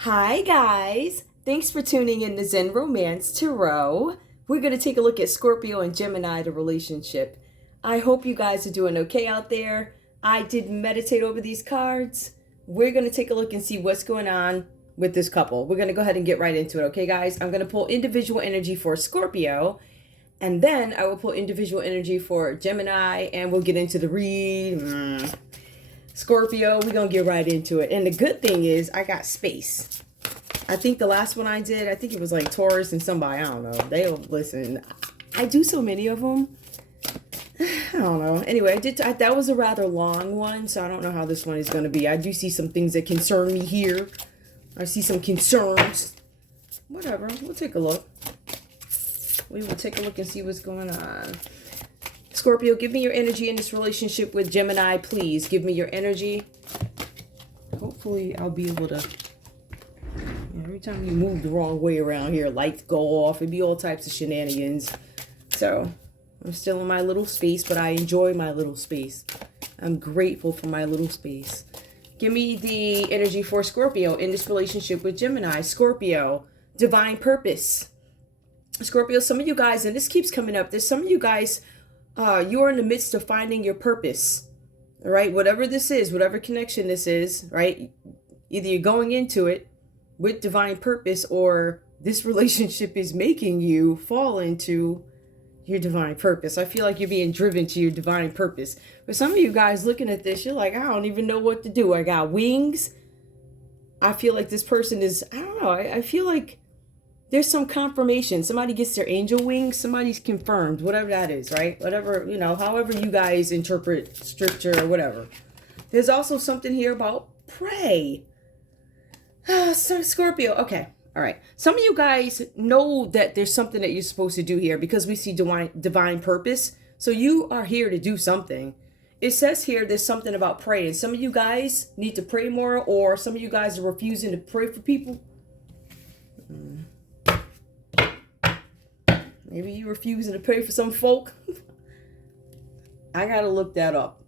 Hi, guys. Thanks for tuning in to Zen Romance Tarot. We're going to take a look at Scorpio and Gemini, the relationship. I hope you guys are doing okay out there. I did meditate over these cards. We're going to take a look and see what's going on with this couple. We're going to go ahead and get right into it, okay, guys? I'm going to pull individual energy for Scorpio, and then I will pull individual energy for Gemini, and we'll get into the read. Scorpio, we're going to get right into it. And the good thing is I got space. I think the last one I did, I think it was like Taurus and somebody, I don't know. They'll listen. I do so many of them. I don't know. Anyway, that was a rather long one, so I don't know how this one is going to be. I do see some things that concern me here. I see some concerns. Whatever. We'll take a look. We will take a look and see what's going on. Scorpio, give me your energy in this relationship with Gemini, please. Give me your energy. Hopefully, I'll be able to... Every time you move the wrong way around here, lights go off. It'd be all types of shenanigans. So, I'm still in my little space, but I enjoy my little space. I'm grateful for my little space. Give me the energy for Scorpio in this relationship with Gemini. Scorpio, divine purpose. Scorpio, some of you guys, and this keeps coming up, there's some of you guys... you're in the midst of finding your purpose, right? Whatever this is, whatever connection this is, right? Either you're going into it with divine purpose, or this relationship is making you fall into your divine purpose. I feel like you're being driven to your divine purpose. But some of you guys looking at this, you're like, I don't even know what to do. I got wings. I feel like this person is, I don't know. I feel like there's some confirmation. Somebody gets their angel wings. Somebody's confirmed, whatever that is, right? Whatever, you know, however you guys interpret scripture or whatever. There's also something here about pray. So Scorpio, okay. All right. Some of you guys know that there's something that you're supposed to do here because we see divine purpose. So you are here to do something. It says here there's something about praying. Some of you guys need to pray more, or some of you guys are refusing to pray for people. Maybe you refusing to pray for some folk. I gotta look that up.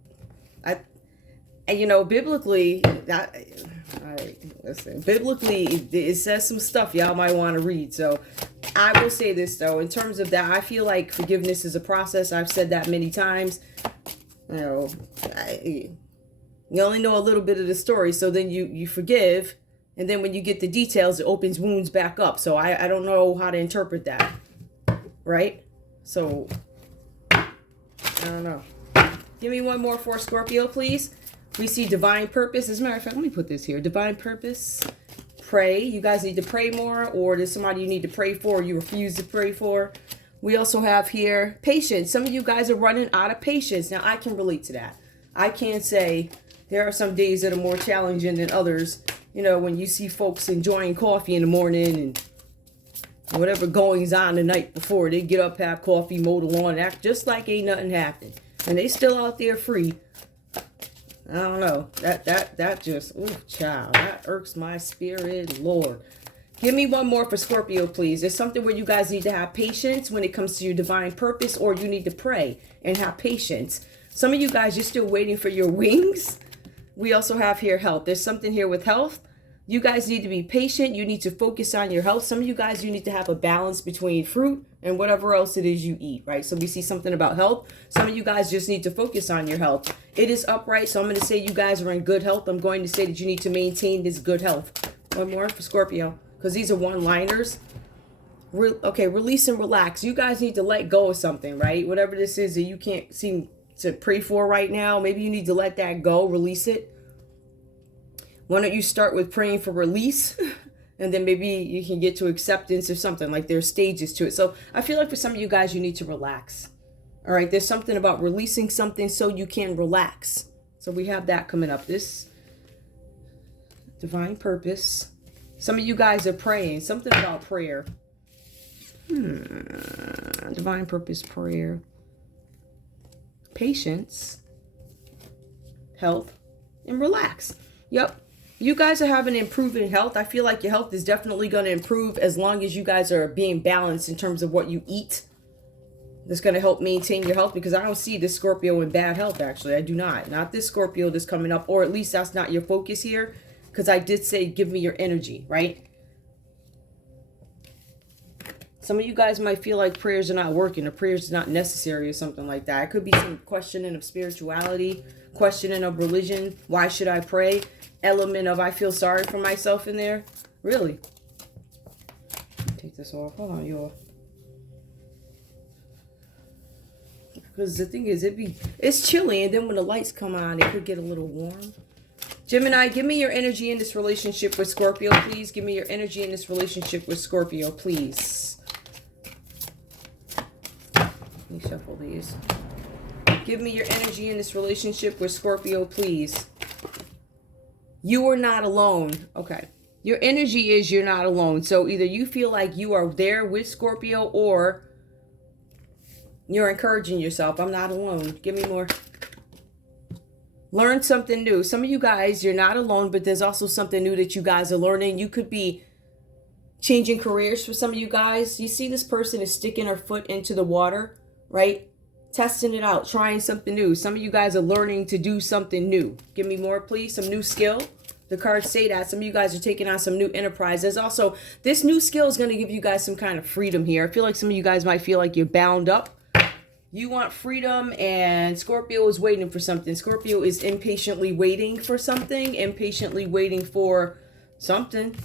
And you know, biblically, biblically, it says some stuff y'all might want to read. So I will say this though, in terms of that, I feel like forgiveness is a process. I've said that many times. You know, you only know a little bit of the story, so then you forgive, and then when you get the details, it opens wounds back up. So I don't know how to interpret that. Right? So, I don't know. Give me one more for Scorpio, please. We see divine purpose. As a matter of fact, let me put this here. Divine purpose. Pray. You guys need to pray more, or there's somebody you need to pray for, or you refuse to pray for. We also have here patience. Some of you guys are running out of patience. Now, I can relate to that. I can say there are some days that are more challenging than others. You know, when you see folks enjoying coffee in the morning and whatever goings on the night before, they get up, have coffee, mow the lawn, act just like ain't nothing happened, and they still out there free. I don't know. That just, ooh, child, that irks my spirit, Lord. Give me one more for Scorpio, please. There's something where you guys need to have patience when it comes to your divine purpose, or you need to pray and have patience. Some of you guys, you're still waiting for your wings. We also have here health. There's something here with health. You guys need to be patient. You need to focus on your health. Some of you guys, you need to have a balance between fruit and whatever else it is you eat, right? So we see something about health. Some of you guys just need to focus on your health. It is upright, so I'm going to say you guys are in good health. I'm going to say that you need to maintain this good health. One more for Scorpio, because these are one-liners. Okay, release and relax. You guys need to let go of something, right? Whatever this is that you can't seem to pray for right now, maybe you need to let that go, release it. Why don't you start with praying for release, and then maybe you can get to acceptance or something. Like there's stages to it. So I feel like for some of you guys, you need to relax. All right, there's something about releasing something so you can relax. So we have that coming up. This divine purpose. Some of you guys are praying. Something about prayer. Divine purpose, prayer. Patience. Health. And relax. Yep. You guys are having improving health. I feel like your health is definitely going to improve as long as you guys are being balanced in terms of what you eat. That's going to help maintain your health, because I don't see this Scorpio in bad health, actually. I do not. Not this Scorpio that's coming up, or at least that's not your focus here. because I did say give me your energy, right? Some of you guys might feel like prayers are not working or prayers are not necessary or something like that. It could be some questioning of spirituality, questioning of religion. Why should I pray? Element of I feel sorry for myself in there. Really? Take this off. Hold on, y'all. Because the thing is, it's chilly, and then when the lights come on, it could get a little warm. Gemini, give me your energy in this relationship with Scorpio, please. Give me your energy in this relationship with Scorpio, please. Let me shuffle these. Give me your energy in this relationship with Scorpio, please. You are not alone. Okay. Your energy is you're not alone. So either you feel like you are there with Scorpio or you're encouraging yourself. I'm not alone. Give me more. Learn something new. Some of you guys, you're not alone, but there's also something new that you guys are learning. You could be changing careers for some of you guys. You see this person is sticking her foot into the water, right? Testing it out, trying something new. Some of you guys are learning to do something new. Give me more, please. Some new skill. The cards say that. Some of you guys are taking on some new enterprise. There's also, this new skill is going to give you guys some kind of freedom here. I feel like some of you guys might feel like you're bound up. You want freedom, and Scorpio is waiting for something. Scorpio is impatiently waiting for something. Impatiently waiting for something.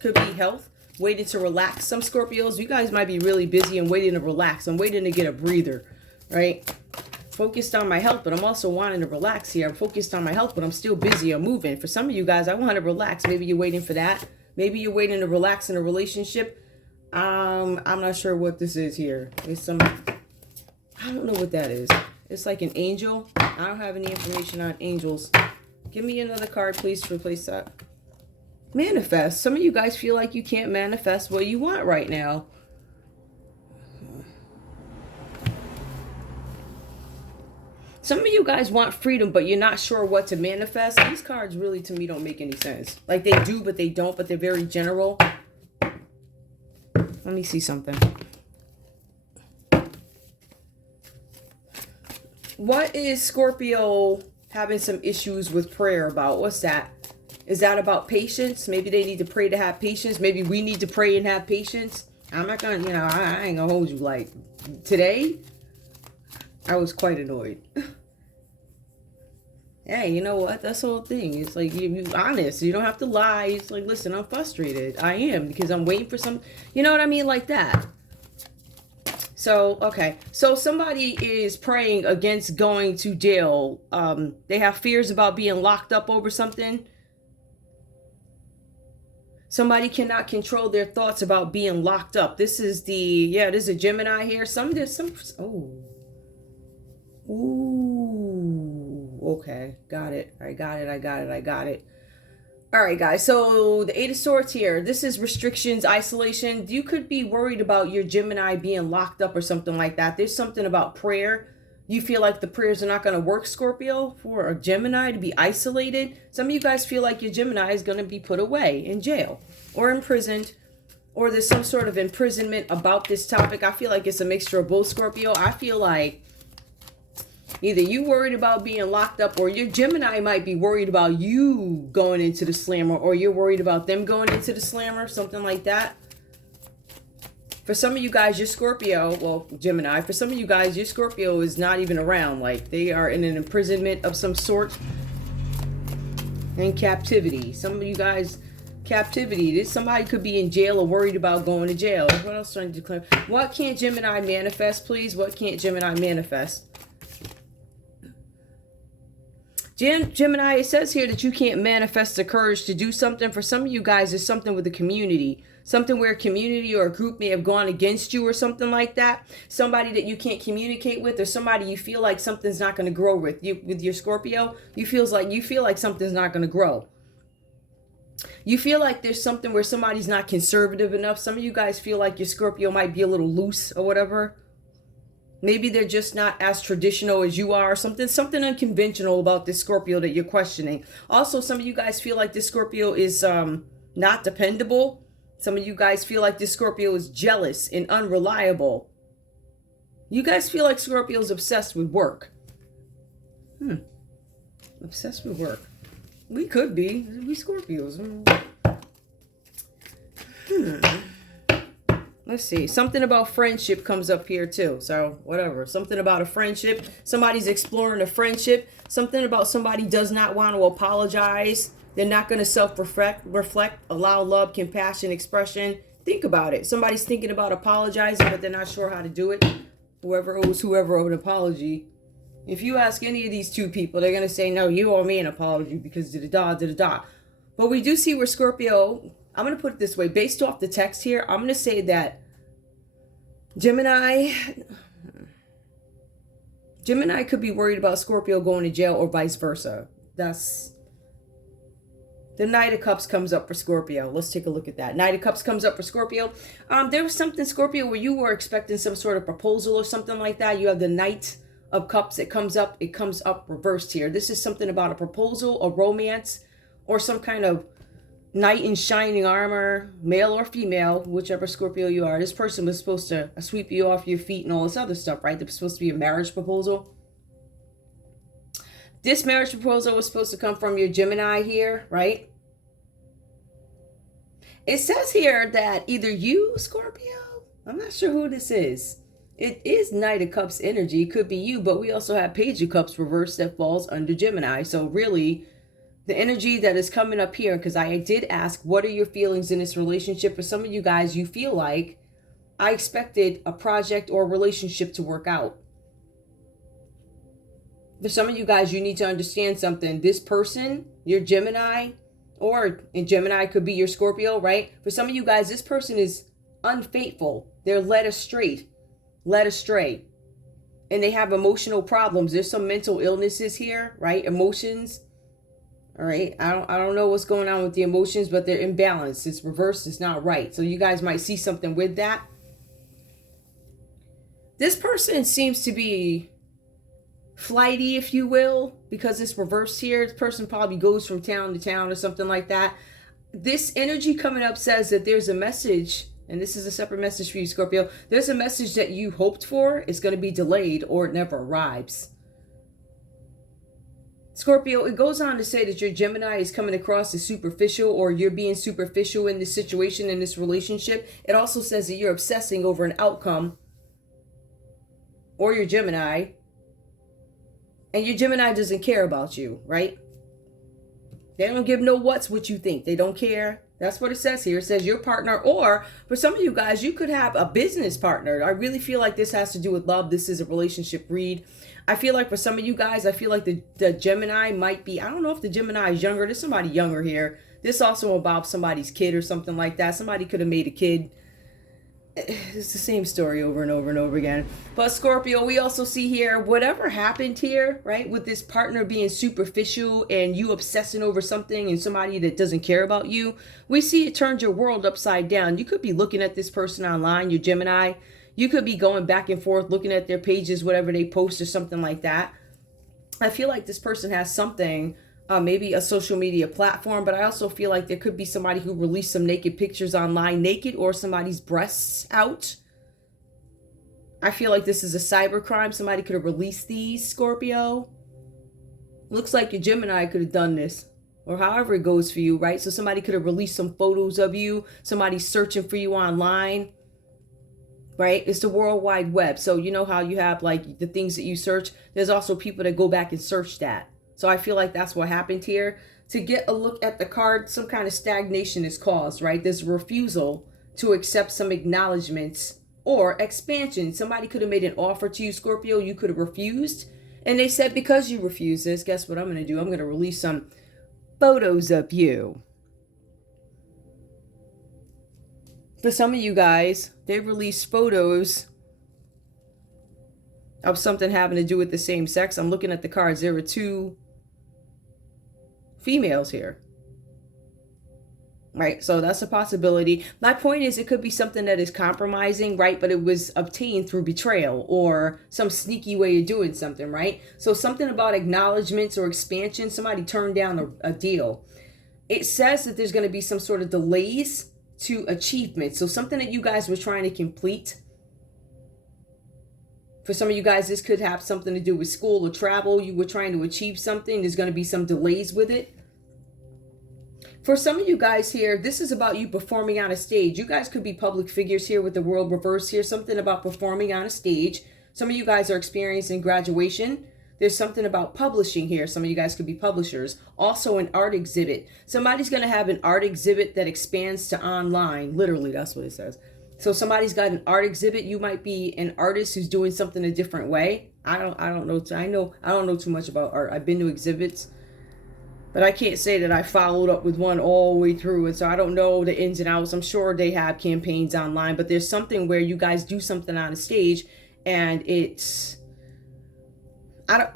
Could be health. Waiting to relax. Some Scorpios, you guys might be really busy and waiting to relax. I'm waiting to get a breather, right? Focused on my health, but I'm also wanting to relax here. I'm focused on my health, but I'm still busy. I'm moving. For some of you guys, I want to relax. Maybe you're waiting for that. Maybe you're waiting to relax in a relationship. I'm not sure what this is here. It's some... I don't know what that is. It's like an angel. I don't have any information on angels. Give me another card, please, to replace that. Manifest. Some of you guys feel like you can't manifest what you want right now. Some of you guys want freedom, but you're not sure what to manifest. These cards really, to me, don't make any sense. Like, they do, but they don't, but they're very general. Let me see something. What is Scorpio having some issues with prayer about? What's that? Is that about patience? Maybe they need to pray to have patience. Maybe we need to pray and have patience. I'm not going to, I ain't going to hold you. Like, today, I was quite annoyed. Hey, you know what? That's the whole thing. It's like, you honest. You don't have to lie. It's like, listen, I'm frustrated. I am, because I'm waiting for some, you know what I mean? Like that. So, okay. So somebody is praying against going to jail. They have fears about being locked up over something. Somebody cannot control their thoughts about being locked up. This is there's a Gemini here. Ooh, okay. Got it. I got it. All right, guys. So the Eight of Swords here. This is restrictions, isolation. You could be worried about your Gemini being locked up or something like that. There's something about prayer. You feel like the prayers are not going to work, Scorpio, for a Gemini to be isolated. Some of you guys feel like your Gemini is going to be put away in jail or imprisoned, or there's some sort of imprisonment about this topic. I feel like it's a mixture of both, Scorpio. I feel like either you worried about being locked up, or your Gemini might be worried about you going into the slammer, or you're worried about them going into the slammer, something like that. For some of you guys, your Scorpio, well, Gemini, for some of you guys, your Scorpio is not even around. Like, they are in an imprisonment of some sort, in captivity. Some of you guys, captivity. Somebody could be in jail or worried about going to jail. What else do I need to declare? What can't Gemini manifest, please? What can't Gemini manifest? Gemini, it says here that you can't manifest the courage to do something. For some of you guys, there's something with the community. Something where a community or a group may have gone against you or something like that. Somebody that you can't communicate with, or somebody you feel like something's not going to grow with. With your Scorpio, you feel like something's not going to grow. You feel like there's something where somebody's not conservative enough. Some of you guys feel like your Scorpio might be a little loose or whatever. Maybe they're just not as traditional as you are. Something unconventional about this Scorpio that you're questioning. Also, some of you guys feel like this Scorpio is not dependable. Some of you guys feel like this Scorpio is jealous and unreliable. You guys feel like Scorpio's obsessed with work. Obsessed with work. We could be. We Scorpios. Let's see. Something about friendship comes up here too. So whatever. Something about a friendship. Somebody's exploring a friendship. Something about somebody does not want to apologize. They're not going to reflect, allow love, compassion, expression. Think about it. Somebody's thinking about apologizing, but they're not sure how to do it. Whoever owes whoever an apology. If you ask any of these two people, they're going to say, no, you owe me an apology because da-da-da. But we do see where Scorpio, I'm going to put it this way, based off the text here, I'm going to say that Gemini could be worried about Scorpio going to jail or vice versa. That's the Knight of Cups comes up for Scorpio. Let's take a look at that. Knight of Cups comes up for Scorpio. There was something, Scorpio, where you were expecting some sort of proposal or something like that. You have the Knight of Cups. It comes up reversed here. This is something about a proposal, a romance, or some kind of knight in shining armor, male or female, whichever Scorpio you are. This person was supposed to sweep you off your feet and all this other stuff, right? There was supposed to be a marriage proposal. This marriage proposal was supposed to come from your Gemini here, right? It says here that either you, Scorpio, I'm not sure who this is. It is Knight of Cups energy. It could be you, but we also have Page of Cups reversed that falls under Gemini. So really, the energy that is coming up here, because I did ask, what are your feelings in this relationship? For some of you guys, you feel like I expected a project or a relationship to work out. For some of you guys, you need to understand something. This person, your Gemini, or in Gemini could be your Scorpio, right? For some of you guys, this person is unfaithful. They're led astray. And they have emotional problems. There's some mental illnesses here, right? Emotions. All right. I don't know what's going on with the emotions, but they're imbalanced. It's reversed. It's not right. So you guys might see something with that. This person seems to be flighty, if you will, because it's reversed here. This person probably goes from town to town or something like that. This energy coming up says that there's a message, and this is a separate message for you, Scorpio. There's a message that you hoped for. It's going to be delayed or it never arrives. Scorpio, it goes on to say that your Gemini is coming across as superficial, or you're being superficial in this situation, in this relationship. It also says that you're obsessing over an outcome, or your Gemini, and your Gemini doesn't care about you, right? They don't give no what's what you think. They don't care. That's what it says here. It says your partner, or for some of you guys, you could have a business partner. I really feel like this has to do with love. This is a relationship read. I feel like for some of you guys, I feel like the Gemini might be, I don't know if the Gemini is younger. There's somebody younger here. This also involves somebody's kid or something like that. Somebody could have made a kid. It's the same story over and over and over again. But Scorpio, we also see here, whatever happened here, right, with this partner being superficial and you obsessing over something and somebody that doesn't care about you, we see it turned your world upside down. You could be looking at this person online, your Gemini. You could be going back and forth, looking at their pages, whatever they post or something like that. I feel like this person has something, maybe a social media platform, but I also feel like there could be somebody who released some naked pictures online, naked, or somebody's breasts out. I feel like this is a cyber crime. Somebody could have released these, Scorpio. Looks like your Gemini could have done this, or however it goes for you, right? So somebody could have released some photos of you. Somebody's searching for you online, right? It's the World Wide Web. So you know how you have like the things that you search. There's also people that go back and search that. So I feel like that's what happened here. To get a look at the card, some kind of stagnation is caused, right? There's a refusal to accept some acknowledgments or expansion. Somebody could have made an offer to you, Scorpio. You could have refused. And they said, because you refuse this, guess what I'm going to do? I'm going to release some photos of you. For some of you guys, they released photos of something having to do with the same sex. I'm looking at the cards. There were two females here, right? So that's a possibility. My point is, it could be something that is compromising, right? But it was obtained through betrayal or some sneaky way of doing something, right? So something about acknowledgments or expansion. Somebody turned down a deal. It says that there's going to be some sort of delays to achievement. So something that you guys were trying to complete. For some of you guys, this could have something to do with school or travel. You were trying to achieve something. There's going to be some delays with it. For some of you guys here, this is about you performing on a stage. You guys could be public figures here with the world reverse here. Something about performing on a stage. Some of you guys are experiencing graduation. There's something about publishing here. Some of you guys could be publishers. Also an art exhibit. Somebody's going to have an art exhibit that expands to online. Literally, that's what it says. So somebody's got an art exhibit. You might be an artist who's doing something a different way. I don't know. I don't know too much about art. I've been to exhibits, but I can't say that I followed up with one all the way through. And so I don't know the ins and outs. I'm sure they have campaigns online, but there's something where you guys do something on a stage and it's,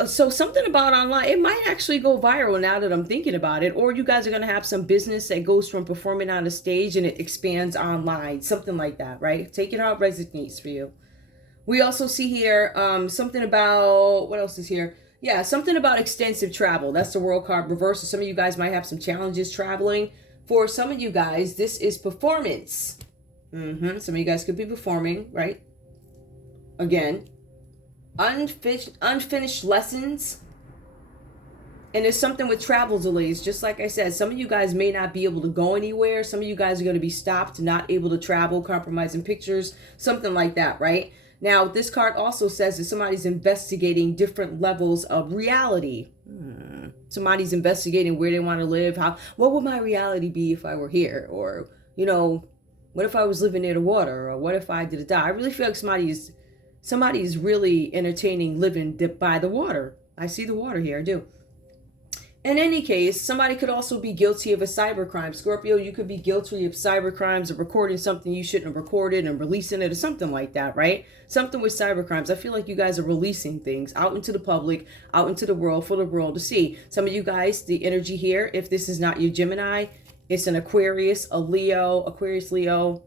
so something about online, it might actually go viral now that I'm thinking about it. Or you guys are going to have some business that goes from performing on a stage and it expands online. Something like that, right? Take it how it resonates for you. We also see here something about, what else is here? Yeah, something about extensive travel. That's the world card reverse. So some of you guys might have some challenges traveling. For some of you guys, this is performance. Some of you guys could be performing, right? Again, unfinished lessons. And there's something with travel delays. Just like I said, some of you guys may not be able to go anywhere. Some of you guys are going to be stopped, not able to travel, compromising pictures, something like that, right? Now, this card also says that somebody's investigating different levels of reality. Somebody's investigating where they want to live. What would my reality be if I were here? Or, you know, what if I was living near the water? Or what if I did die? I really feel like somebody is really entertaining living by the water. I see the water here, I do. In any case, somebody could also be guilty of a cybercrime. Scorpio, you could be guilty of cybercrimes, of recording something you shouldn't have recorded and releasing it or something like that, right? Something with cybercrimes. I feel like you guys are releasing things out into the public, out into the world, for the world to see. Some of you guys, the energy here, if this is not your Gemini, it's an Aquarius, a Leo, Aquarius, Leo,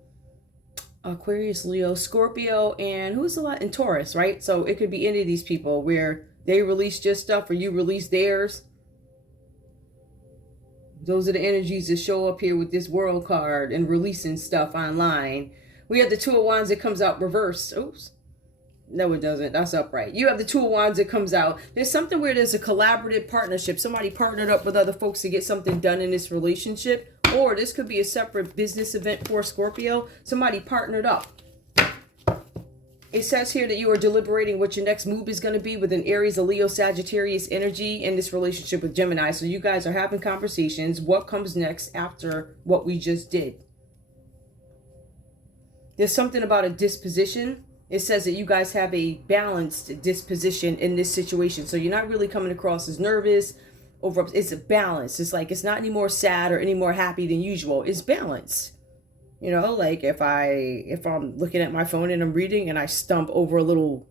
Scorpio, and who's the lot? And Taurus, right? So it could be any of these people where they release your stuff or you release theirs. Those are the energies that show up here with this world card and releasing stuff online. We have the Two of Wands that comes out reversed. Oops. No, it doesn't. That's upright. You have the Two of Wands that comes out. There's something where there's a collaborative partnership. Somebody partnered up with other folks to get something done in this relationship. Or this could be a separate business event for Scorpio. Somebody partnered up. It says here that you are deliberating what your next move is going to be with an Aries, a Leo, Sagittarius energy in this relationship with Gemini. So you guys are having conversations. What comes next after what we just did? There's something about a disposition. It says that you guys have a balanced disposition in this situation. So you're not really coming across as nervous. It's a balance. It's like it's not any more sad or any more happy than usual. It's balanced. You know, like if I'm looking at my phone and I'm reading and I stump over a little,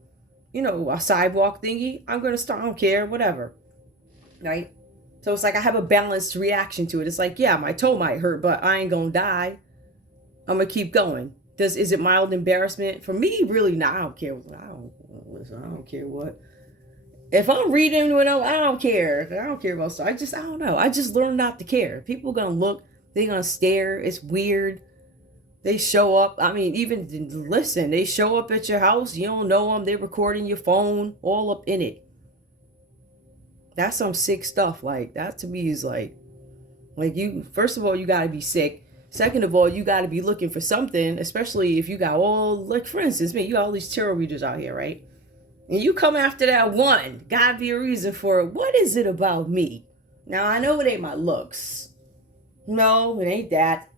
you know, a sidewalk thingy, I'm going to stop. I don't care, whatever. Right? So it's like I have a balanced reaction to it. It's like, yeah, my toe might hurt, but I ain't going to die. I'm going to keep going. Is it mild embarrassment? For me, really, no, I don't care. I don't care what. If I'm reading, I don't care. I don't care about stuff. I don't know. I just learned not to care. People are going to look. They're going to stare. It's weird. They show up. I mean, even listen, they show up at your house. You don't know them. They're recording your phone, all up in it. That's some sick stuff. Like, that to me is like you, first of all, you got to be sick. Second of all, you got to be looking for something, especially if you got like, for instance, me, you got all these tarot readers out here, right? And you come after that one. Got to be a reason for it. What is it about me? Now, I know it ain't my looks. No, it ain't that.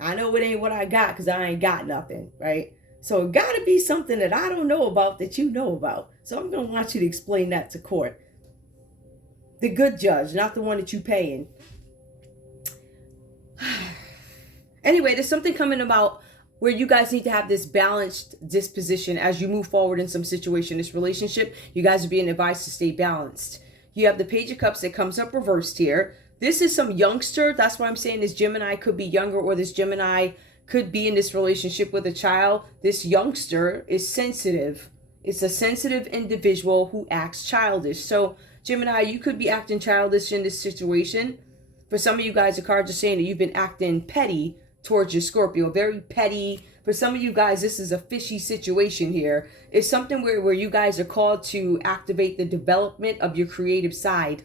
I know it ain't what I got because I ain't got nothing, right? So it got to be something that I don't know about that you know about. So I'm going to want you to explain that to court. The good judge, not the one that you paying. Anyway, there's something coming about where you guys need to have this balanced disposition as you move forward in some situation, this relationship. You guys are being advised to stay balanced. You have the Page of Cups that comes up reversed here. This is some youngster. That's why I'm saying this Gemini could be younger, or this Gemini could be in this relationship with a child. This youngster is sensitive. It's a sensitive individual who acts childish. So Gemini, you could be acting childish in this situation. For some of you guys, the cards are saying that you've been acting petty towards your Scorpio, very petty. For some of you guys, this is a fishy situation here. It's something where you guys are called to activate the development of your creative side.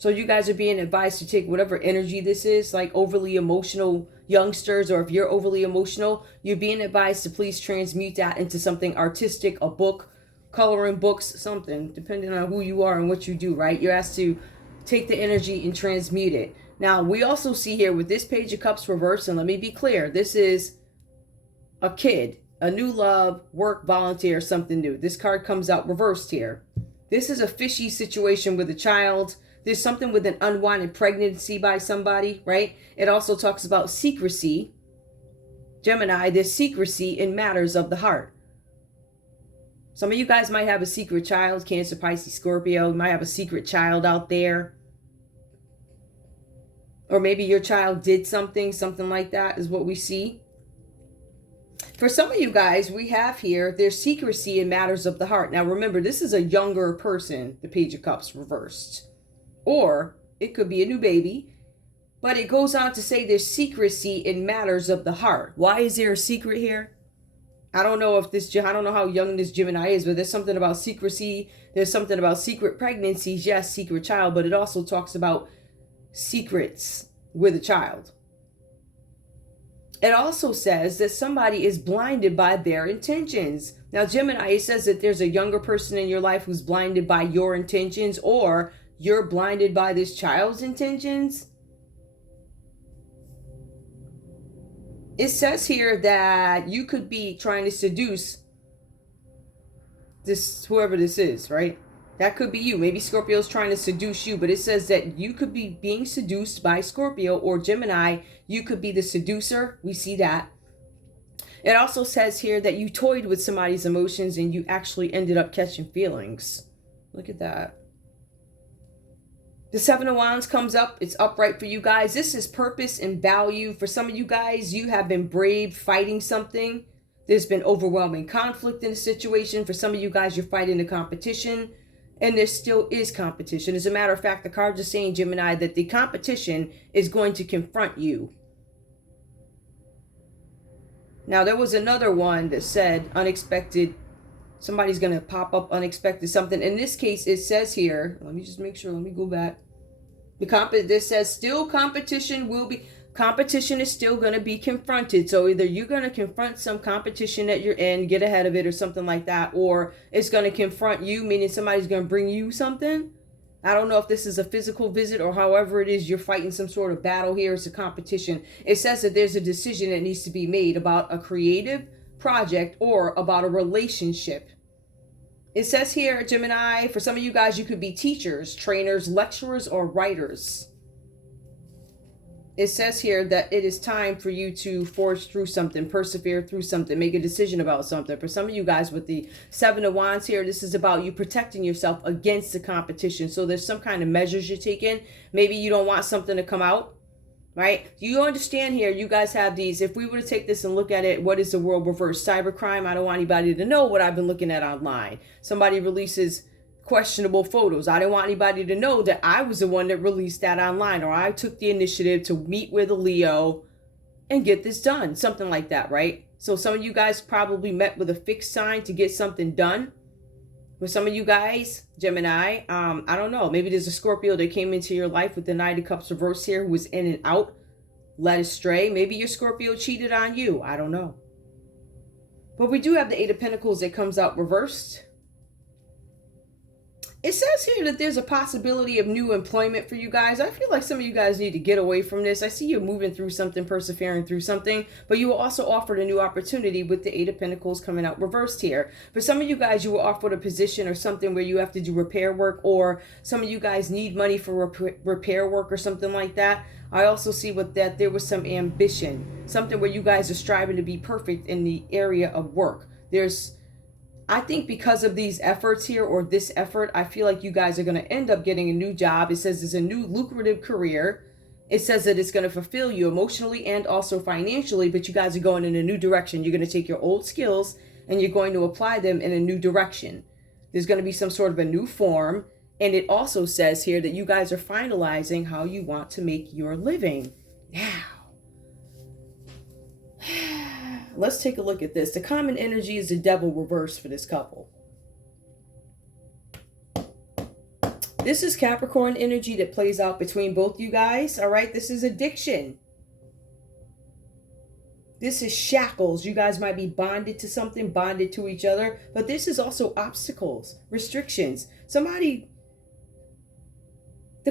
So you guys are being advised to take whatever energy this is, like overly emotional youngsters, or if you're overly emotional, you're being advised to please transmute that into something artistic, a book, coloring books, something, depending on who you are and what you do, right? You're asked to take the energy and transmute it. Now, we also see here with this Page of Cups reversed, and let me be clear, this is a kid, a new love, work, volunteer, something new. This card comes out reversed here. This is a fishy situation with a child. There's something with an unwanted pregnancy by somebody, right? It also talks about secrecy. Gemini, there's secrecy in matters of the heart. Some of you guys might have a secret child, Cancer, Pisces, Scorpio. You might have a secret child out there. Or maybe your child did something like that is what we see. For some of you guys, we have here, there's secrecy in matters of the heart. Now remember, this is a younger person, the Page of Cups reversed. Or it could be a new baby. But it goes on to say there's secrecy in matters of the heart. Why is there a secret here? I don't know how young this Gemini is, but there's something about secrecy. There's something about secret pregnancies. Yes, secret child, but it also talks about secrets with a child. It also says that somebody is blinded by their intentions. Now, Gemini, it says that there's a younger person in your life who's blinded by your intentions, or you're blinded by this child's intentions. It says here that you could be trying to seduce this, whoever this is, right? That could be you. Maybe Scorpio's trying to seduce you, but it says that you could be being seduced by Scorpio, or Gemini, you could be the seducer. We see that. It also says here that you toyed with somebody's emotions and you actually ended up catching feelings. Look at that. The Seven of Wands comes up. It's upright for you guys. This is purpose and value. For some of you guys, you have been brave fighting something. There's been overwhelming conflict in the situation. For some of you guys, you're fighting a competition. And there still is competition. As a matter of fact, the cards are saying, Gemini, that the competition is going to confront you. Now, there was another one that said unexpected. Somebody's going to pop up unexpected something. In this case, it says here, let me just make sure. Let me go back. This says still competition is still going to be confronted. So either you're going to confront some competition that you're in, get ahead of it or something like that, or it's going to confront you, meaning somebody's going to bring you something. I don't know if this is a physical visit or however it is you're fighting some sort of battle here. It's a competition. It says that there's a decision that needs to be made about a creative project or about a relationship. It says here, Gemini, for some of you guys, you could be teachers, trainers, lecturers, or writers. It says here that it is time for you to forge through something, persevere through something, make a decision about something. For some of you guys with the Seven of Wands here, this is about you protecting yourself against the competition. So there's some kind of measures you're taking. Maybe you don't want something to come out, right? Do you understand here? You guys have these. If we were to take this and look at it, what is the world reverse? Cybercrime. I don't want anybody to know what I've been looking at online. Somebody releases questionable photos. I didn't want anybody to know that I was the one that released that online, or I took the initiative to meet with a Leo and get this done. Something like that, right? So some of you guys probably met with a fixed sign to get something done. With some of you guys, Gemini, I don't know. Maybe there's a Scorpio that came into your life with the Knight of Cups reverse here, who was in and out, led astray. Maybe your Scorpio cheated on you. I don't know. But we do have the Eight of Pentacles that comes out reversed. It says here that there's a possibility of new employment for you guys. I feel like some of you guys need to get away from this. I see you moving through something, persevering through something, but you were also offered a new opportunity with the Eight of Pentacles coming out reversed here. For some of you guys, you were offered a position or something where you have to do repair work, or some of you guys need money for repair work or something like that. I also see with that there was some ambition, something where you guys are striving to be perfect in the area of work. I think because of these efforts here, or this effort, I feel like you guys are going to end up getting a new job. It says it's a new lucrative career. It says that it's going to fulfill you emotionally and also financially, but you guys are going in a new direction. You're going to take your old skills and you're going to apply them in a new direction. There's going to be some sort of a new form. And it also says here that you guys are finalizing how you want to make your living. Now, let's take a look at this. The common energy is the Devil reverse for this couple. This is Capricorn energy that plays out between both you guys. All right. This is addiction. This is shackles. You guys might be bonded to something, bonded to each other. But this is also obstacles, restrictions. The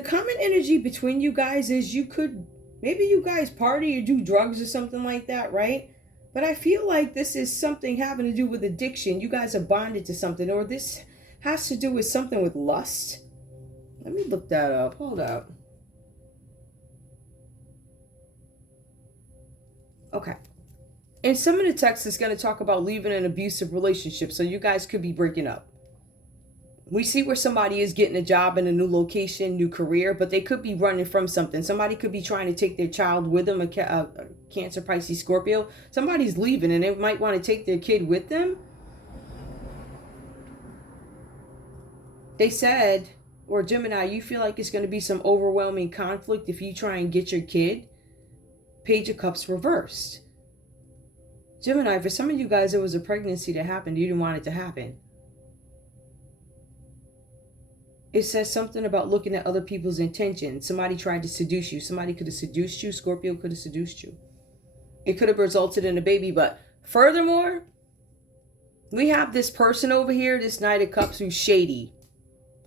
common energy between you guys is maybe you guys party or do drugs or something like that, right? But I feel like this is something having to do with addiction. You guys are bonded to something, or this has to do with something with lust. Let me look that up. Hold up. Okay. And some of the text is going to talk about leaving an abusive relationship. So you guys could be breaking up. We see where somebody is getting a job in a new location, new career, but they could be running from something. Somebody could be trying to take their child with them, a Cancer, Pisces, Scorpio. Somebody's leaving and they might want to take their kid with them. They said, or Gemini, you feel like it's going to be some overwhelming conflict if you try and get your kid. Page of Cups reversed. Gemini, for some of you guys, it was a pregnancy that happened. You didn't want it to happen. It says something about looking at other people's intentions. Somebody tried to seduce you. Somebody could have seduced you. Scorpio could have seduced you. It could have resulted in a baby. But furthermore, we have this person over here, this Knight of Cups, who's shady.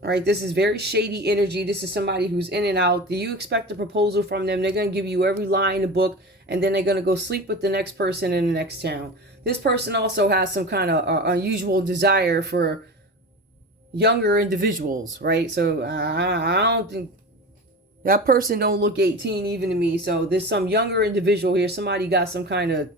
All right, this is very shady energy. This is somebody who's in and out. Do you expect a proposal from them? They're going to give you every lie in the book, and then they're going to go sleep with the next person in the next town. This person also has some kind of unusual desire for younger individuals, right? So I don't think that person don't look 18 even to me. So there's some younger individual here. Somebody got some kind of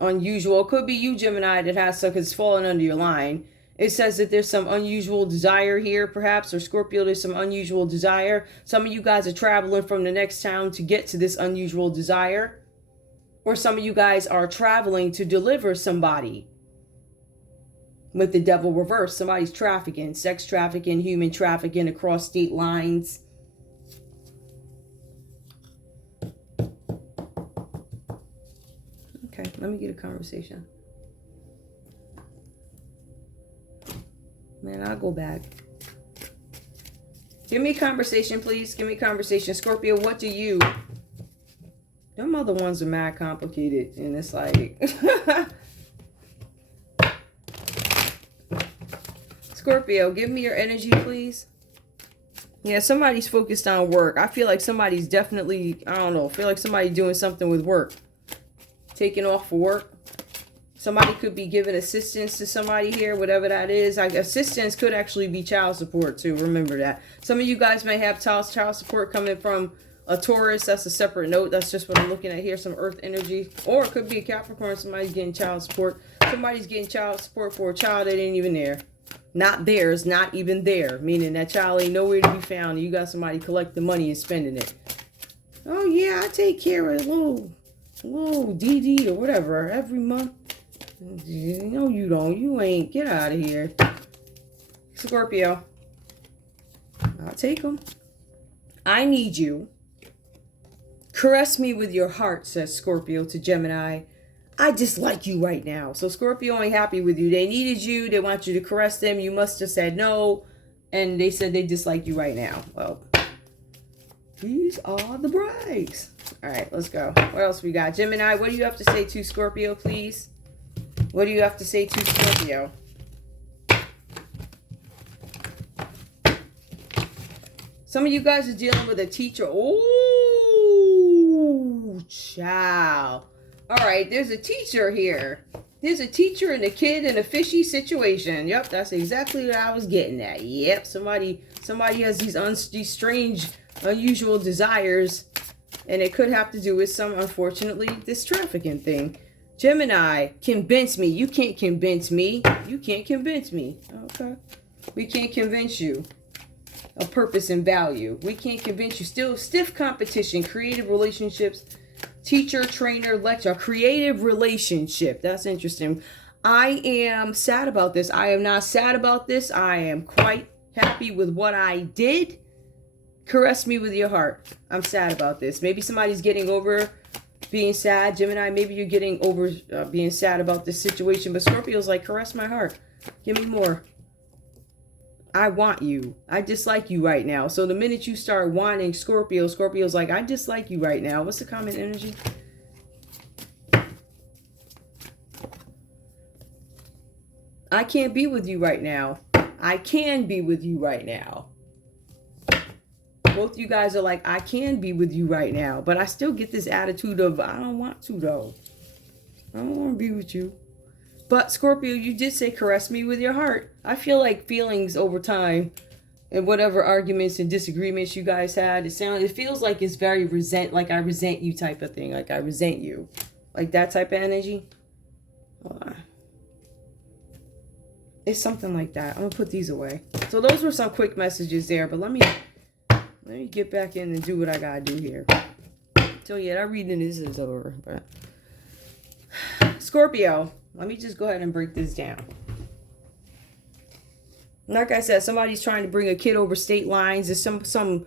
unusual. It could be you, Gemini, that has stuff that's falling under your line. It says that there's some unusual desire here, perhaps, or Scorpio, there's some unusual desire. Some of you guys are traveling from the next town to get to this unusual desire. Or some of you guys are traveling to deliver somebody. With the Devil reversed, somebody's trafficking, sex trafficking, human trafficking across state lines. Okay, let me get a conversation. Man, I'll go back. Give me a conversation, please. Give me a conversation. Scorpio, what do you... Them other ones are mad complicated. And it's like... Scorpio, give me your energy, please. Yeah, somebody's focused on work. I feel like somebody's definitely... I don't know. I feel like somebody's doing something with work. Taking off for work. Somebody could be giving assistance to somebody here, whatever that is. Assistance could actually be child support too. Remember that. Some of you guys may have child support coming from a Taurus. That's a separate note. That's just what I'm looking at here. Some earth energy. Or it could be a Capricorn. Somebody's getting child support. Somebody's getting child support for a child that ain't even there. Not theirs. Not even there. Meaning that child ain't nowhere to be found. And you got somebody collecting money and spending it. Oh yeah, I take care of a little DD or whatever every month. No, you don't. You ain't. Get out of here. Scorpio. I'll take them. I need you. Caress me with your heart, says Scorpio to Gemini. I dislike you right now. So Scorpio ain't happy with you. They needed you. They want you to caress them. You must have said no. And they said they dislike you right now. Well, these are the breaks. All right, let's go. What else we got? Gemini, what do you have to say to Scorpio, please? What do you have to say to Scorpio? Some of you guys are dealing with a teacher. Oh, child. All right, there's a teacher here. There's a teacher and a kid in a fishy situation. Yep, that's exactly what I was getting at. Yep, somebody has these strange, unusual desires. And it could have to do with unfortunately, this trafficking thing. Gemini, convince me. You can't convince me. You can't convince me. Okay. We can't convince you of purpose and value. We can't convince you. Still stiff competition, creative relationships, teacher, trainer, lecturer, creative relationship. That's interesting. I am sad about this. I am not sad about this. I am quite happy with what I did. Caress me with your heart. I'm sad about this. Maybe somebody's getting over being sad. Gemini, maybe you're getting over being sad about this situation. But Scorpio's like, caress my heart. Give me more. I want you. I dislike you right now. So the minute you start wanting Scorpio, Scorpio's like, I dislike you right now. What's the common energy? I can't be with you right now. I can be with you right now. Both you guys are like, I can be with you right now. But I still get this attitude of, I don't want to though. I don't want to be with you. But Scorpio, you did say caress me with your heart. I feel like feelings over time and whatever arguments and disagreements you guys had, it feels like it's very like I resent you type of thing. Like I resent you. Like that type of energy. Hold on. It's something like that. I'm gonna put these away. So those were some quick messages there, but let me get back in and do what I gotta do here. So yeah, that reading is over. But Scorpio, let me just go ahead and break this down. Like I said, somebody's trying to bring a kid over state lines. There's some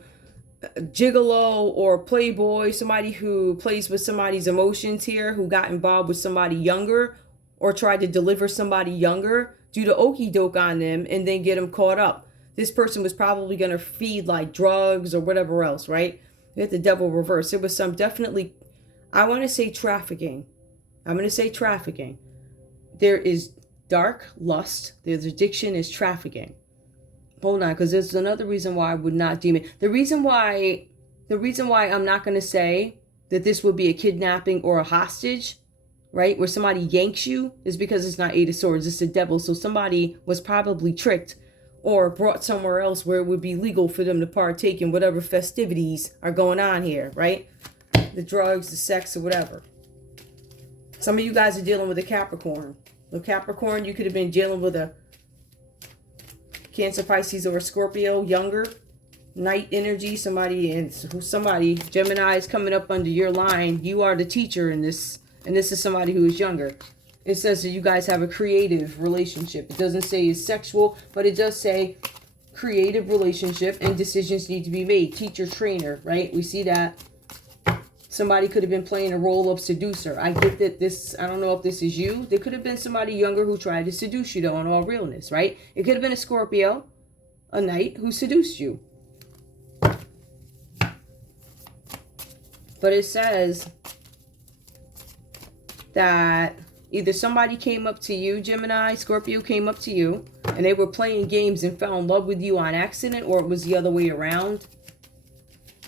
gigolo or playboy, somebody who plays with somebody's emotions here, who got involved with somebody younger or tried to deliver somebody younger, do the okie doke on them and then get them caught up. This person was probably going to feed like drugs or whatever else, right? We had the devil reverse. It was some definitely, I want to say trafficking. I'm going to say trafficking. There is dark lust. There's addiction is trafficking. Hold on, because there's another reason why I would not deem it. The reason why I'm not going to say that this would be a kidnapping or a hostage, right, where somebody yanks you, is because it's not Eight of Swords, it's the devil. So somebody was probably tricked or brought somewhere else where it would be legal for them to partake in whatever festivities are going on here, right? The drugs, the sex, or whatever. Some of you guys are dealing with a Capricorn. The Capricorn, you could have been dealing with a Cancer, Pisces, or a Scorpio, younger. Night energy, somebody, Gemini is coming up under your line. You are the teacher in this. And this is somebody who is younger. It says that you guys have a creative relationship. It doesn't say it's sexual, but it does say creative relationship and decisions need to be made. Teacher, trainer, right? We see that. Somebody could have been playing a role of seducer. I get that this, I don't know if this is you. There could have been somebody younger who tried to seduce you though, in all realness, right? It could have been a Scorpio, a knight who seduced you. But it says that either somebody came up to you, Gemini, Scorpio came up to you, and they were playing games and fell in love with you on accident, or it was the other way around.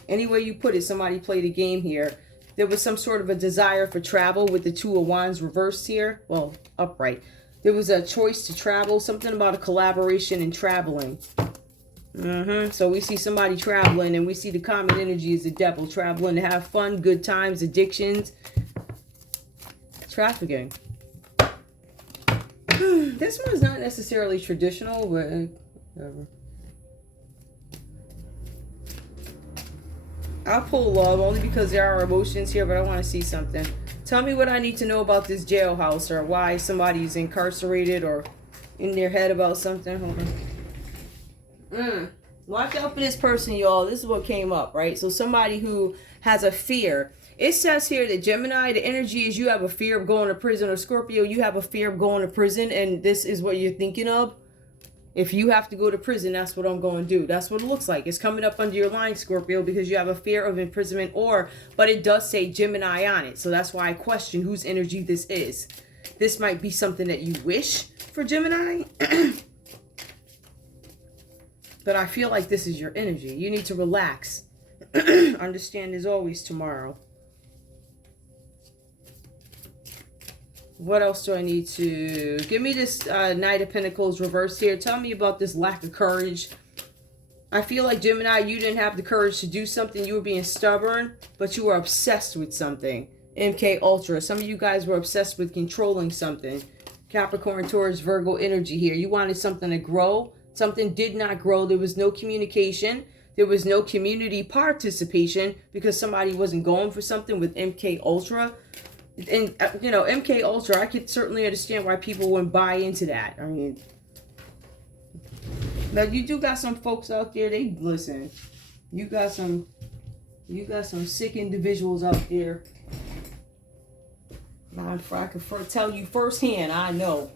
Any way you put it, somebody played a game here. There was some sort of a desire for travel with the Two of Wands reversed here. Well, upright. There was a choice to travel, something about a collaboration in traveling. So we see somebody traveling, and we see the common energy is the devil, traveling to have fun, good times, addictions. Trafficking. This one's not necessarily traditional, but whatever. I'll pull love only because there are emotions here, but I want to see something. Tell me what I need to know about this jailhouse, or why somebody's incarcerated or in their head about something. Hold on. Watch out for this person, y'all. This is what came up, right? So somebody who has a fear. It says here that Gemini, the energy is you have a fear of going to prison, or Scorpio, you have a fear of going to prison, and this is what you're thinking of. If you have to go to prison, that's what I'm going to do. That's what it looks like. It's coming up under your line, Scorpio, because you have a fear of imprisonment, but it does say Gemini on it. So that's why I question whose energy this is. This might be something that you wish for Gemini. But I feel like this is your energy. You need to relax. Understand there's always tomorrow. What else do I need to... Give me this Knight of Pentacles reverse here. Tell me about this lack of courage. I feel like, Gemini, you didn't have the courage to do something. You were being stubborn, but you were obsessed with something. MK Ultra. Some of you guys were obsessed with controlling something. Capricorn, Taurus, Virgo energy here. You wanted something to grow. Something did not grow. There was no communication. There was no community participation because somebody wasn't going for something with MK Ultra. And, you know, MK Ultra, I could certainly understand why people wouldn't buy into that. I mean, now you do got some folks out there, they listen. You got some sick individuals out there. I can tell you firsthand, I know.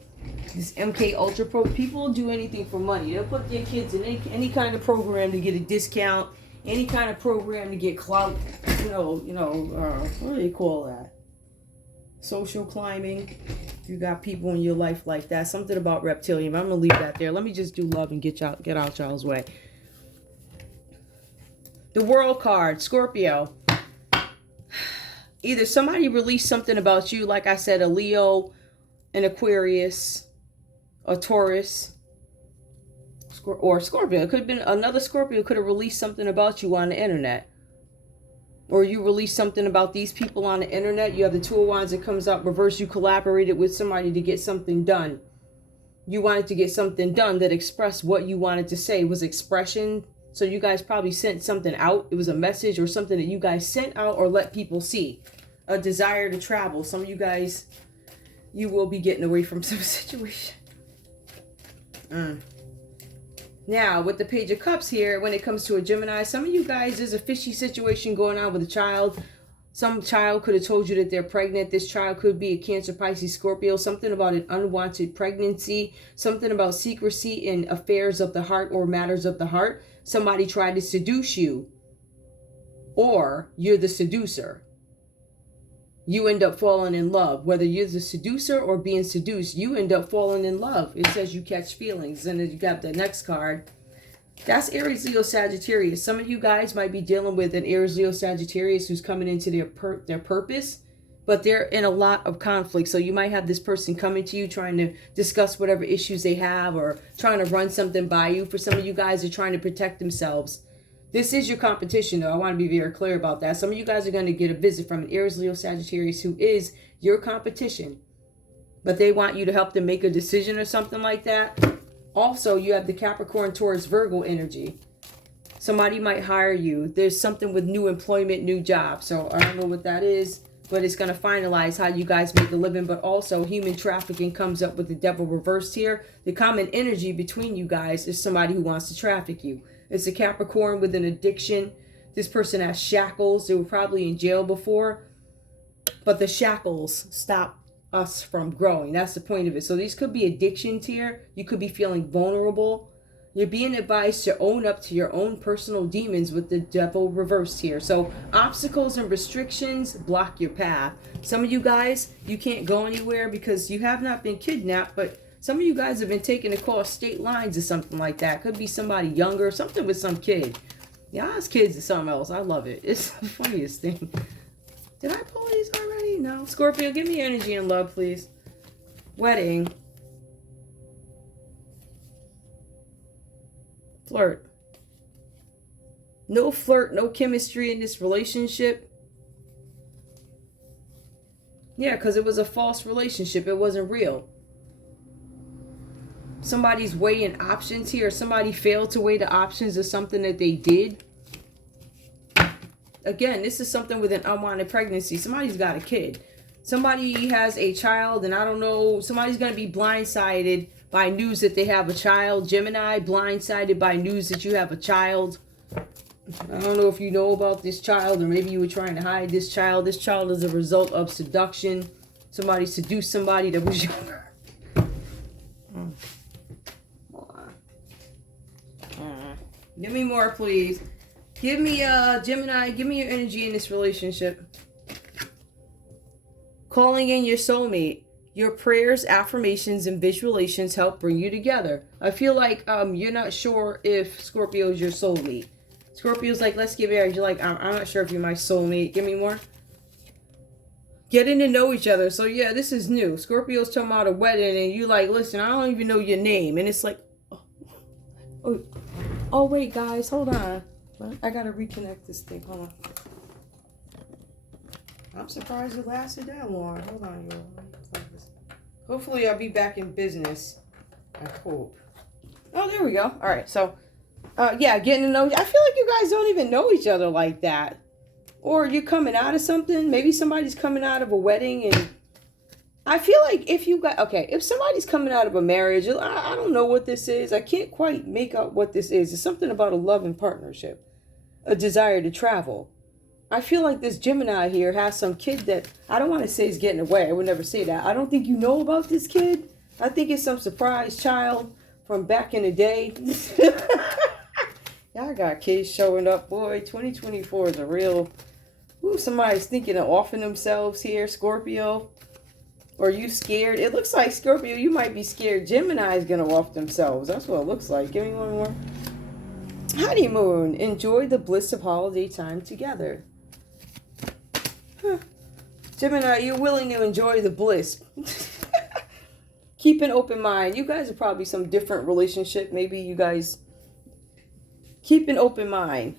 This MK Ultra Pro, people will do anything for money. They'll put their kids in any kind of program to get a discount, any kind of program to get clout. What do they call that? Social climbing. You got people in your life like that. Something about reptilian. I'm gonna leave that there. Let me just do love and get out y'all's way. The World card, Scorpio. Either somebody released something about you, like I said, a Leo, an Aquarius, a Taurus, or Scorpio. It could have been another Scorpio could have released something about you on the internet. Or you release something about these people on the internet. You have the Two of Wands that comes up reverse. You collaborated with somebody to get something done. You wanted to get something done that expressed what you wanted to say. It was expression. So you guys probably sent something out. It was a message or something that you guys sent out or let people see. A desire to travel. Some of you guys, you will be getting away from some situation. Now, with the Page of Cups here, when it comes to a Gemini, some of you guys, there's a fishy situation going on with a child. Some child could have told you that they're pregnant. This child could be a Cancer, Pisces, Scorpio. Something about an unwanted pregnancy. Something about secrecy in affairs of the heart or matters of the heart. Somebody tried to seduce you. Or you're the seducer. You end up falling in love. Whether you're the seducer or being seduced, you end up falling in love. It says you catch feelings. And then you got the next card. That's Aries, Leo, Sagittarius. Some of you guys might be dealing with an Aries, Leo, Sagittarius who's coming into their purpose. But they're in a lot of conflict. So you might have this person coming to you trying to discuss whatever issues they have. Or trying to run something by you. For some of you guys are trying to protect themselves. This is your competition, though. I want to be very clear about that. Some of you guys are going to get a visit from an Aries, Leo, Sagittarius who is your competition. But they want you to help them make a decision or something like that. Also, you have the Capricorn, Taurus, Virgo energy. Somebody might hire you. There's something with new employment, new job. So I don't know what that is, but it's going to finalize how you guys make a living. But also, human trafficking comes up with the Devil reversed here. The common energy between you guys is somebody who wants to traffic you. It's a Capricorn with an addiction. This person has shackles. They were probably in jail before. But the shackles stop us from growing. That's the point of it. So these could be addictions here. You could be feeling vulnerable. You're being advised to own up to your own personal demons with the Devil reversed here. So obstacles and restrictions block your path. Some of you guys, you can't go anywhere because you have not been kidnapped, but some of you guys have been taken across state lines or something like that. Could be somebody younger, something with some kid. Y'all's kids or something else. I love it. It's the funniest thing. Did I pull these already? No. Scorpio, give me energy and love, please. Wedding. Flirt. No flirt, no chemistry in this relationship. Yeah, because it was a false relationship. It wasn't real. Somebody's weighing options here. Somebody failed to weigh the options of something that they did. Again, this is something with an unwanted pregnancy. Somebody's got a kid. Somebody has a child, and I don't know, somebody's going to be blindsided by news that they have a child. Gemini, blindsided by news that you have a child. I don't know if you know about this child, or maybe you were trying to hide this child. This child is a result of seduction. Somebody seduced somebody that was younger. Give me more, please. Give me, Gemini, give me your energy in this relationship. Calling in your soulmate. Your prayers, affirmations, and visualizations help bring you together. I feel like you're not sure if Scorpio is your soulmate. Scorpio's like, let's get married. You're like, I'm not sure if you're my soulmate. Give me more. Getting to know each other. So, yeah, this is new. Scorpio's talking about a wedding, and you like, listen, I don't even know your name. And it's like, oh, wait, guys, hold on. I gotta reconnect this thing. Hold on. I'm surprised it lasted that long. Hold on, y'all. Hopefully, I'll be back in business. I hope. Oh, there we go. All right, so, yeah, getting to know. I feel like you guys don't even know each other like that. Or you're coming out of something. Maybe somebody's coming out of a wedding, and I feel like if somebody's coming out of a marriage, I don't know what this is. I can't quite make out what this is. It's something about a love and partnership, a desire to travel. I feel like this Gemini here has some kid that, I don't want to say is getting away. I would never say that. I don't think you know about this kid. I think it's some surprise child from back in the day. Y'all got kids showing up. Boy, 2024 is a real... Ooh, somebody's thinking of offing themselves here, Scorpio. Or you scared? It looks like, Scorpio, you might be scared Gemini is going to off themselves. That's what it looks like. Give me one more. Honeymoon. Enjoy the bliss of holiday time together. Huh. Gemini, you're willing to enjoy the bliss. Keep an open mind. You guys are probably some different relationship. Maybe you guys... Keep an open mind.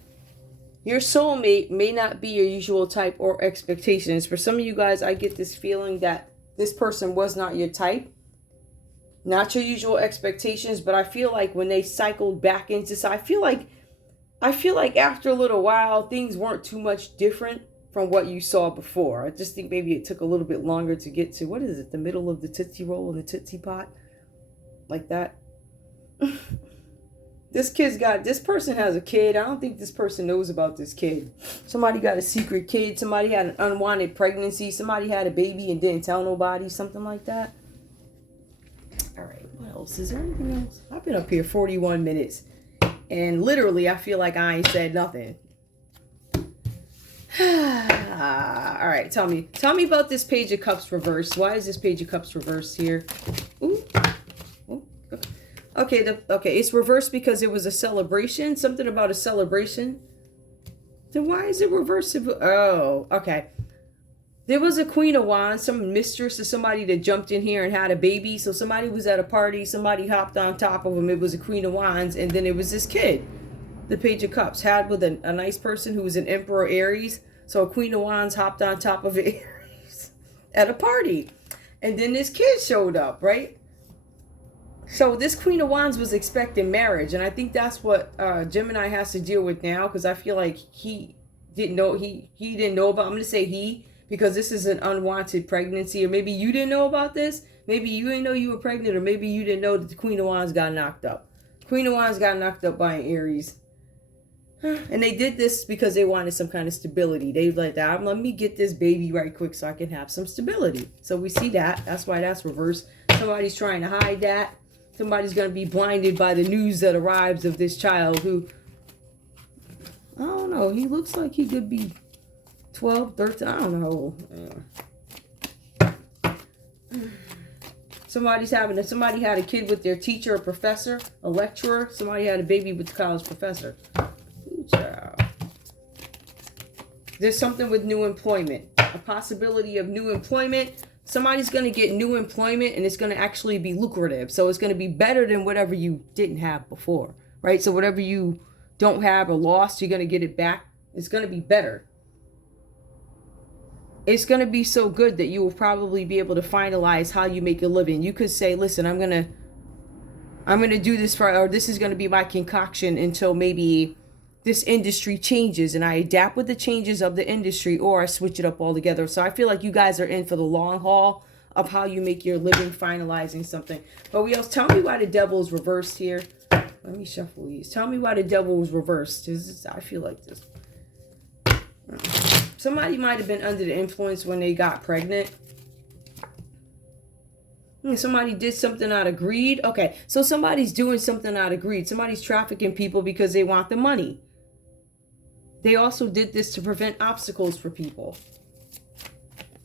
Your soulmate may not be your usual type or expectations. For some of you guys, I get this feeling that this person was not your type. Not your usual expectations, but I feel like when they cycled back into... So I feel like after a little while, things weren't too much different from what you saw before. I just think maybe it took a little bit longer to get to, what is it, the middle of the Tootsie Roll and the Tootsie Pot? Like that. This person has a kid. I don't think this person knows about this kid. Somebody got a secret kid. Somebody had an unwanted pregnancy. Somebody had a baby and didn't tell nobody. Something like that. All right. What else? Is there anything else? I've been up here 41 minutes. And literally, I feel like I ain't said nothing. All right. Tell me about this Page of Cups reversed. Why is this Page of Cups reversed here? Ooh. Okay, it's reversed because it was a celebration. Something about a celebration. Then why is it reversed? Oh, okay. There was a Queen of Wands, some mistress or somebody that jumped in here and had a baby. So somebody was at a party. Somebody hopped on top of him. It was a Queen of Wands. And then it was this kid. The Page of Cups had with a nice person who was an Emperor Aries. So a Queen of Wands hopped on top of Aries at a party. And then this kid showed up, right? So this Queen of Wands was expecting marriage, and I think that's what Gemini has to deal with now, because I feel like he didn't know about. I'm going to say he, because this is an unwanted pregnancy, or maybe you didn't know about this. Maybe you didn't know you were pregnant, or maybe you didn't know that the Queen of Wands got knocked up. Queen of Wands got knocked up by an Aries, and they did this because they wanted some kind of stability. They were like, let me get this baby right quick so I can have some stability. So we see that. That's why that's reversed. Somebody's trying to hide that. Somebody's going to be blinded by the news that arrives of this child who, I don't know, he looks like he could be 12, 13, I don't know. Somebody had a kid with their teacher, a professor, a lecturer. Somebody had a baby with the college professor. Ooh, child. There's something with new employment, a possibility of new employment. Somebody's going to get new employment and it's going to actually be lucrative. So it's going to be better than whatever you didn't have before, right? So whatever you don't have or lost, you're going to get it back. It's going to be better. It's going to be so good that you will probably be able to finalize how you make a living. You could say, listen, I'm going to do this or this is going to be my concoction until maybe this industry changes and I adapt with the changes of the industry, or I switch it up altogether. So I feel like you guys are in for the long haul of how you make your living, finalizing something. But we also, tell me why the devil is reversed here. Let me shuffle these. Tell me why the devil was reversed. I feel like this. Somebody might have been under the influence when they got pregnant. Somebody did something out of greed. Okay, so somebody's doing something out of greed. Somebody's trafficking people because they want the money. They also did this to prevent obstacles for people.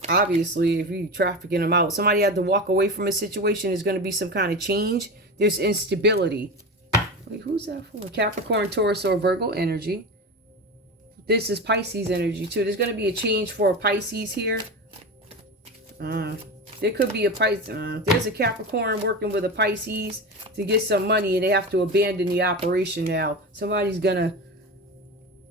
Obviously, if you're trafficking them out, somebody had to walk away from a situation. There's going to be some kind of change. There's instability. Wait, who's that for? Capricorn, Taurus, or Virgo energy. This is Pisces energy too. There's going to be a change for a Pisces here. There could be a Pisces. There's a Capricorn working with a Pisces to get some money, and they have to abandon the operation now.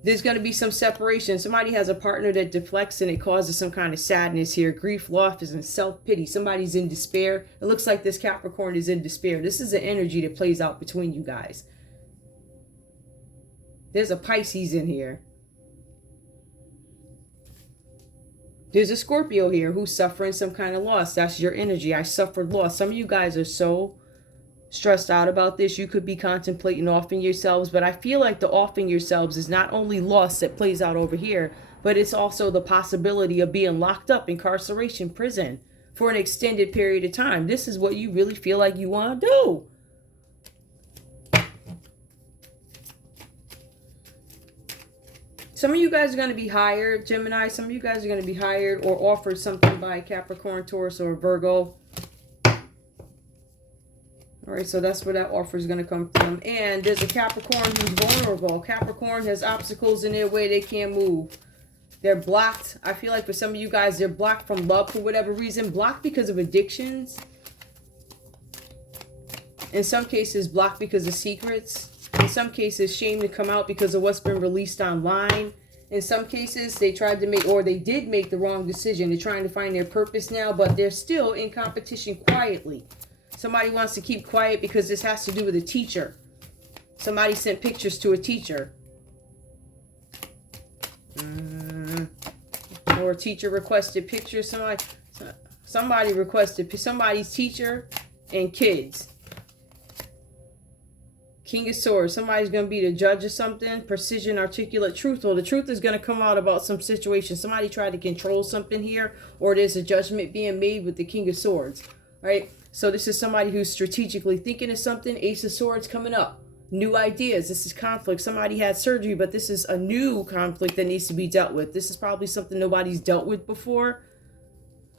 There's going to be some separation. Somebody has a partner that deflects and it causes some kind of sadness here. Grief, loss, and self-pity. Somebody's in despair. It looks like this Capricorn is in despair. This is an energy that plays out between you guys. There's a Pisces in here. There's a Scorpio here who's suffering some kind of loss. That's your energy. I suffered loss. Some of you guys are so stressed out about this. You could be contemplating offing yourselves, but I feel like the offing yourselves is not only loss that plays out over here, but it's also the possibility of being locked up, incarceration, prison. for an extended period of time. This is what you really feel like you want to do. Some of you guys are going to be hired, Gemini. Some of you guys are going to be hired or offered something by Capricorn, Taurus, or Virgo. All right, so that's where that offer is going to come from. And there's a Capricorn who's vulnerable. Capricorn has obstacles in their way. They can't move. They're blocked. I feel like for some of you guys, they're blocked from love for whatever reason. Blocked because of addictions. In some cases, blocked because of secrets. In some cases, shame to come out because of what's been released online. In some cases, they tried to make, or they did make the wrong decision. They're trying to find their purpose now, but they're still in competition quietly. Somebody wants to keep quiet because this has to do with a teacher. Somebody sent pictures to a teacher. Or a teacher requested pictures. Somebody requested somebody's teacher and kids. King of Swords. Somebody's going to be the judge of something. Precision, articulate, truthful. The truth is going to come out about some situation. Somebody tried to control something here. Or there's a judgment being made with the King of Swords. Right? So this is somebody who's strategically thinking of something. Ace of Swords coming up. New ideas. This is conflict. Somebody had surgery, but this is a new conflict that needs to be dealt with. This is probably something nobody's dealt with before.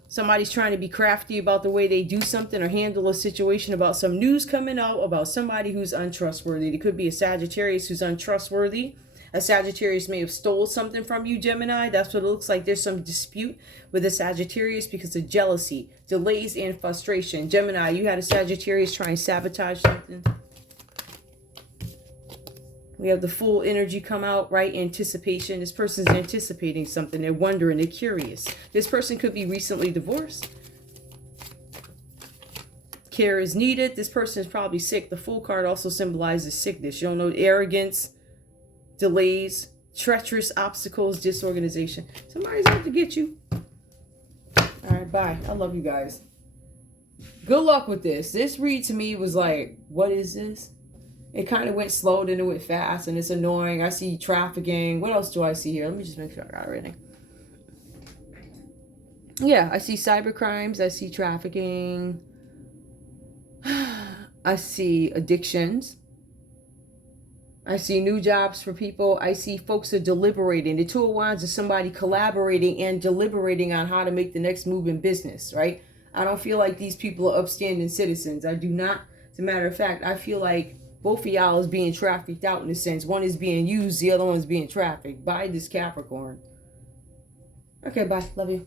Somebody's trying to be crafty about the way they do something or handle a situation, about some news coming out about somebody who's untrustworthy. It could be a Sagittarius who's untrustworthy. A Sagittarius may have stole something from you, Gemini. That's what it looks like. There's some dispute with a Sagittarius because of jealousy, delays, and frustration. Gemini, you had a Sagittarius try and sabotage something. We have the full energy come out, right? Anticipation. This person's anticipating something. They're wondering. They're curious. This person could be recently divorced. Care is needed. This person is probably sick. The Fool card also symbolizes sickness. You don't know, arrogance, delays, treacherous obstacles, disorganization. Somebody's out to get you. All right, bye. I love you guys. Good luck with this. This read to me was like, what is this? It kind of went slow, then it went fast, and it's annoying. I see trafficking. What else do I see here? Let me just make sure I got everything. Yeah, I see cyber crimes. I see trafficking. I see addictions. I see new jobs for people. I see folks are deliberating. The Two of Wands is somebody collaborating and deliberating on how to make the next move in business, right? I don't feel like these people are upstanding citizens. I do not. As a matter of fact, I feel like both of y'all is being trafficked out in a sense. One is being used, the other one is being trafficked by this Capricorn. Okay, bye. Love you.